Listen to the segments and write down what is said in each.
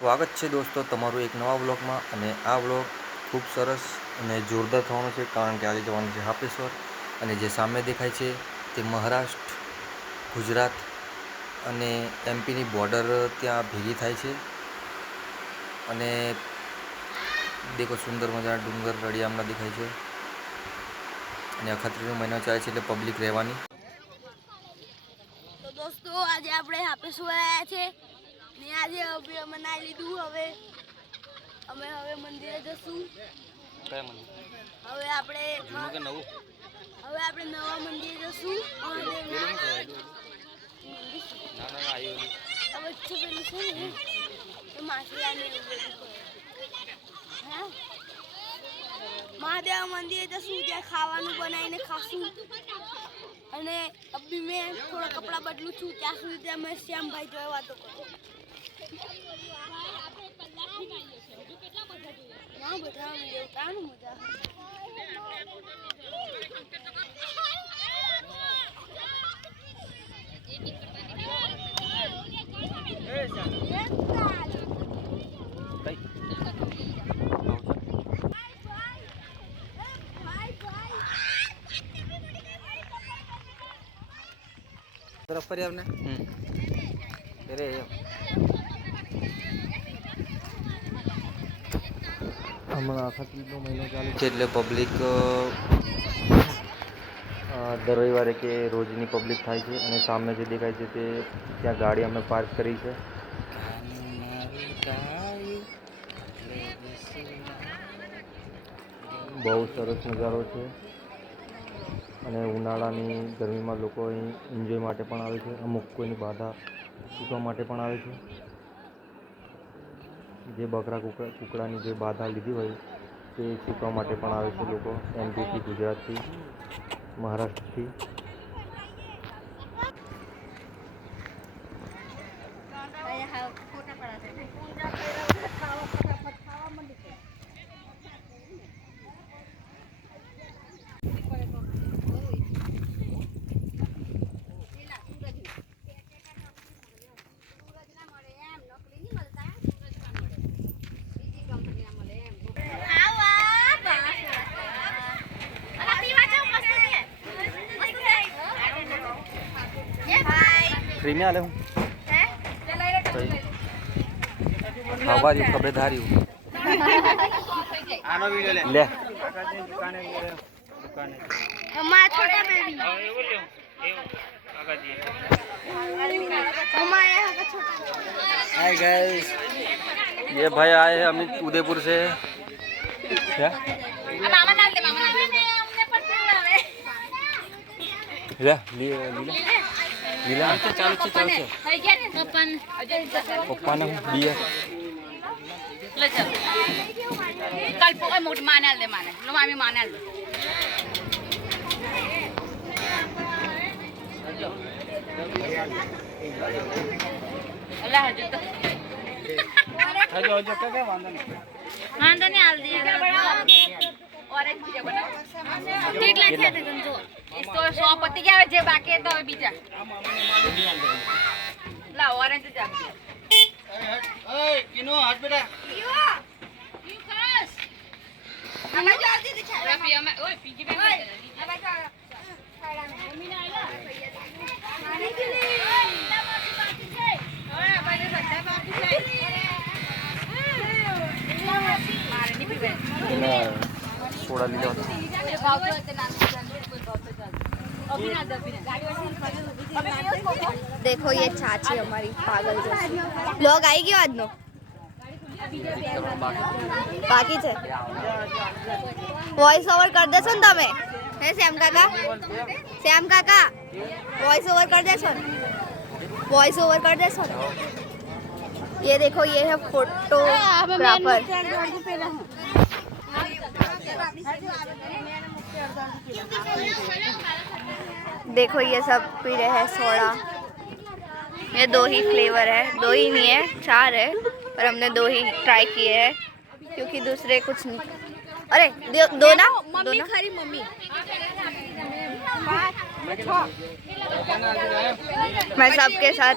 સ્વાગત છે દોસ્તો તમારું એક નવા વ્લોગમાં। અને આ વ્લોગ ખૂબ સરસ અને જોરદાર થવાનો છે, કારણ કે આજે જવાનું છે હાપેશ્વર। અને જે સામે દેખાય છે તે મહારાષ્ટ્ર, ગુજરાત અને એમપીની બોર્ડર ત્યાં ભેગી થાય છે। અને દેખો સુંદર મજાના ડુંગર રળિયામણા દેખાય છે। અને અખાત્રીનો મહિનો ચાલે છે એટલે પબ્લિક રહેવાની। તો દોસ્તો આજે આપણે હાપેશ્વર આવ્યા છે ને આજે મનાઈ લીધું। અમે મંદિરે જશું। હવે આપણે નવા મંદિરે જશું। મહાદેવ મંદિરે જશું, ત્યાં ખાવાનું બનાવીને ખાશું। અને અભી મેં થોડા કપડા બદલું છું, ત્યાં સુધી ત્યાં મેં શ્યામભાઈ જોડે વાતો કરું। ના બધા કાનું મજા तरफ पर आपने अरे हमारा अखात्रीनो महीनो चालू છે એટલે પબ્લિક દર રવિવારે કે રોજની પબ્લિક થાય છે। અને સામે જે દેખાય છે તે ત્યાં ગાડી અમે પાર્ક કરી છે। બહુ સરસ નજારો છે। અને ઉનાળાની ગરમીમાં લોકો અહીં એન્જોય માટે પણ આવે છે, અમુક કોઈની બાધા શીખવા માટે પણ આવે છે। જે બકરા કુકડાની જે બાધા લીધી હોય તે શીખવા માટે પણ આવે છે લોકો એમપીથી, ગુજરાતથી, મહારાષ્ટ્રથી। फ्री में आले हूँ हवा रही खबरदारी हूँ ले छोटा बेबी हाय गाइस, ये भाई आए हैं अमित उदयपुर से। क्या लीला चालू છે પપ્પાને બીએ લે ચાલ કાલ પોકે મોટ માનાલ દે માને લો મામી માનાલ દે અલ્લાહ હજુ તો હજુ કે વાંધો નહીં હાલ દે ઓરેન્જ બીજા બનાવ કેટલા થયા તે તને જો इसको 100 पत्ती क्या जे बाकी है तो बीजा ला ऑरेंज जा ए किनो हाथ बेटा यू कस हमें जल्दी दिखा रहा पिया में ओए पीजी में अब का मम्मी ने आया माने के लिए बाकी છે ઓય ભાઈ બધા બાકી છે મારે ની પીવે સોડા લીધો ये भाव तो इतना देखो ये चाची हमारी पागल जैसी। लोग आई गयो आज नो बाकी છે वॉइस ओवर कर देसो ने તમે હે શ્યામ કાકા वॉइस ओवर कर देसो वॉइस ओवर कर देसो। ये देखो ये है फोटोग्राफर। देखो ये सब पी रहे हैं सोडा। ये 2 ही फ्लेवर है, 2 ही नहीं है 4 है, पर हमने 2 ही ट्राई किए हैं क्योंकि दूसरे कुछ नहीं। अरे दो ना मम्मी खरी मम्मी मैं सबके साथ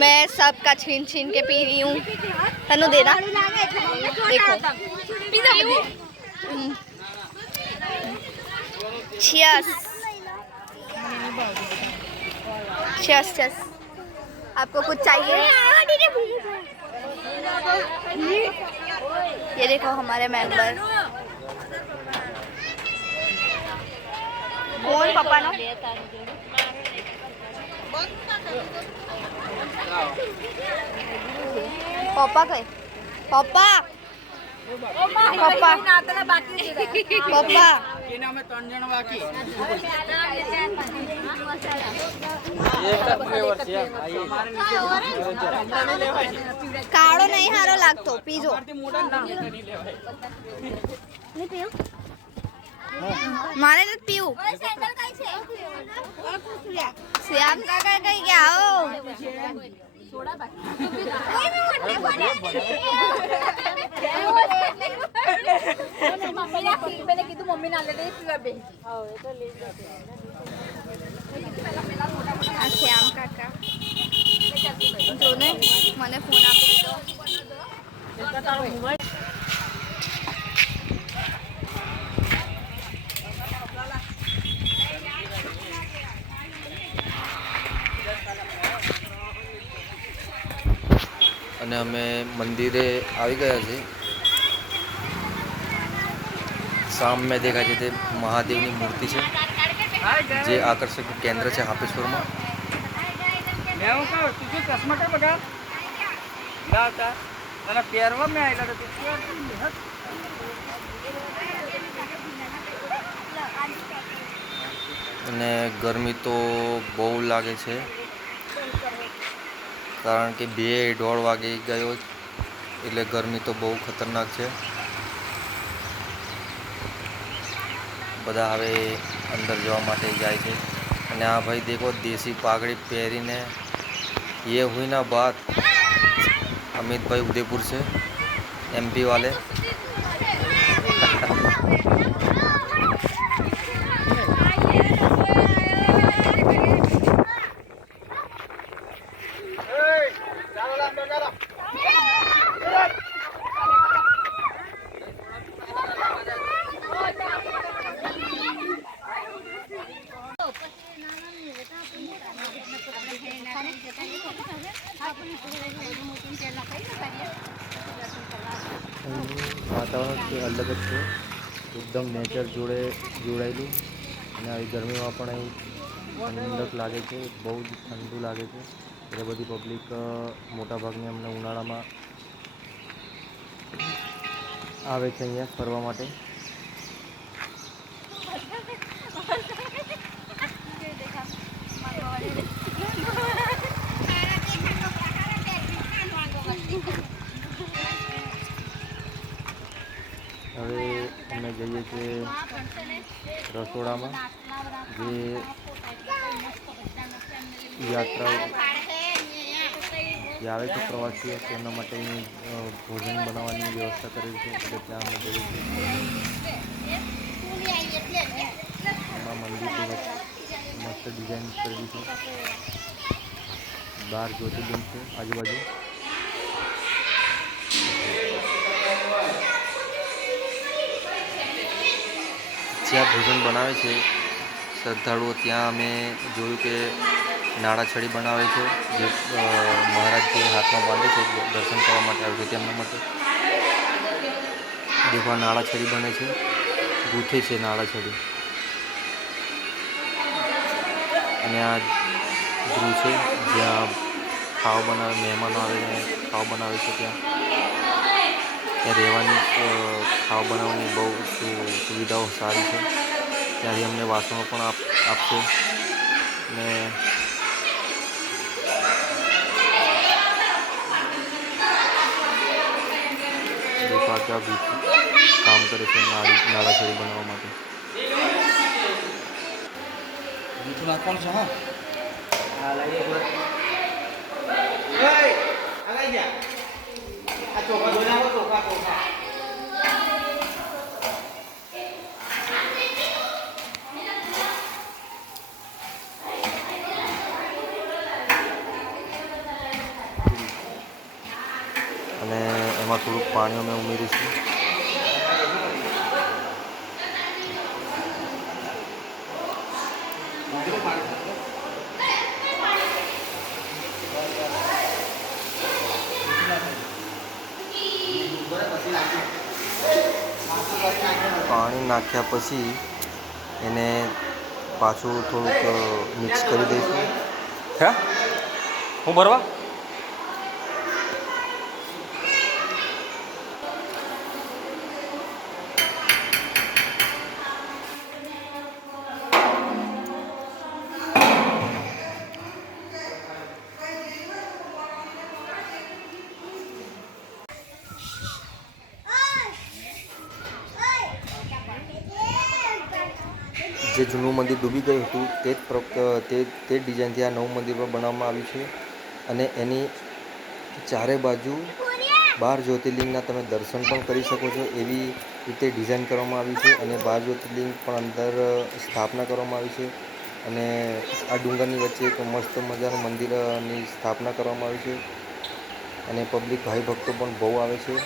मैं सबका छीन छीन के पी रही हूँ। तनु देना देखो Cheers. Cheers, cheers. आपको कुछ चाहिए? ये देखो हमारे मेंबर कौन पापा नो पापा कहे पापा पापा पापा કાળો નહીં હારો લાગતો પીજો મારે નથી પીવું શ્યામ કાકા કઈ ગયા આવો मैंने कीधु मम्मी ना ले पीवा बे આ શ્યામ કાકા જોને મને ફોન આપી દીધો અને અમે મંદિરે આવી ગયા છે. સામે દેખાય છે તે મહાદેવની મૂર્તિ છે જે આકર્ષક કેન્દ્ર છે હાપેશ્વરમાં. અને ગરમી તો બહુ લાગે છે કારણ કે 2-1.5 વાગી ગયો એટલે ગરમી તો બહુ ખતરનાક છે. બધા હવે અંદર જવા માટે જાય છે. અને આ ભાઈ દેખો દેશી પાઘડી પહેરીને ये हुई ना बात. अमित भाई उदयपुर से MP वाले. વાતાવરણ છે અલગ જ છે એકદમ નેચર જોડે જોડાયેલું. અને આવી ગરમીમાં પણ અહીં ઠંડક લાગે છે, બહુ જ ઠંડુ લાગે છે. એટલે બધી પબ્લિક મોટાભાગની અમને ઉનાળામાં આવે છે અહીંયા ફરવા માટે. હવે અમે જઈએ છીએ રસોડામાં. જે યાત્રાઓ જે આવે છે પ્રવાસીઓ તેમના માટે અહીં ભોજન બનાવવાની વ્યવસ્થા કરેલી છે એટલે ત્યાં અમે જઈએ છીએ. એમાં મંદિર મસ્ત ડિઝાઇન કરેલી છે. બહાર જ્યોતિર્લિંગ છે આજુબાજુ. જ્યાં ભોજન બનાવે છે શ્રદ્ધાળુઓ ત્યાં અમે જોયું કે નાળાછડી બનાવે છે જે મહારાજ જે હાથમાં બાંધે છે દર્શન કરવા માટે આવે છે તેમના માટે. દેખવા નાળાછડી બને છે, ગૂંથે છે નાળાછડી. અને આ ગૃહ છે જ્યાં ખાવા બનાવે, મહેમાનો આવીને ખાવા બનાવે છે. ત્યાં રહેવાની ખાવા બનાવવાની બહુ સુવિધાઓ સારી છે. ત્યાંથી અમને વાસણો પણ આપશે. ને દેખા ક્યાં કામ કરે છે નાળાછડી બનાવવા માટે. મીઠું નાખવાનું છે. હા લઈ ગયા આ ચોખા ધોઈને આવો. ચોખા એમાં થોડુંક પાણી અમે ઉમેરીશું. પાણી નાખ્યા પછી એને પાછું થોડુંક મિક્સ કરી દઈશું. હે હું ભરવા જે જૂનું મંદિર ડૂબી ગયું હતું તે જ ડિઝાઇનથી આ નવું મંદિર પણ બનાવવામાં આવ્યું છે. અને એની ચારે બાજુ 12 જ્યોતિર્લિંગના તમે દર્શન પણ કરી શકો છો એવી રીતે ડિઝાઇન કરવામાં આવી છે. અને 12 જ્યોતિર્લિંગ પણ અંદર સ્થાપના કરવામાં આવી છે. અને આ ડુંગરની વચ્ચે એક મસ્ત મજાનું મંદિરની સ્થાપના કરવામાં આવી છે. અને પબ્લિક ભાઈ ભક્તો પણ બહુ આવે છે.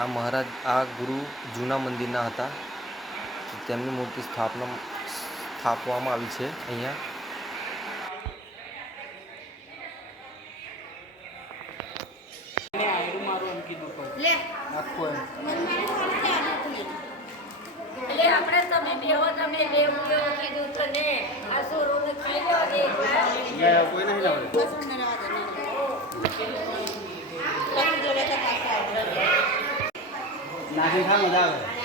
આ મહારાજ આ ગુરુ જૂના મંદિરના હતા. તેમની મૂર્તિ સ્થાપવામાં આવી છે અહીંયા. એટલે આપણે તમે બેહો તમે લેવું કેવું કીધું તો ને આ સોરોને ખાઈ લો ને કોઈ નહીં લાવે નાખી ખા મજા આવે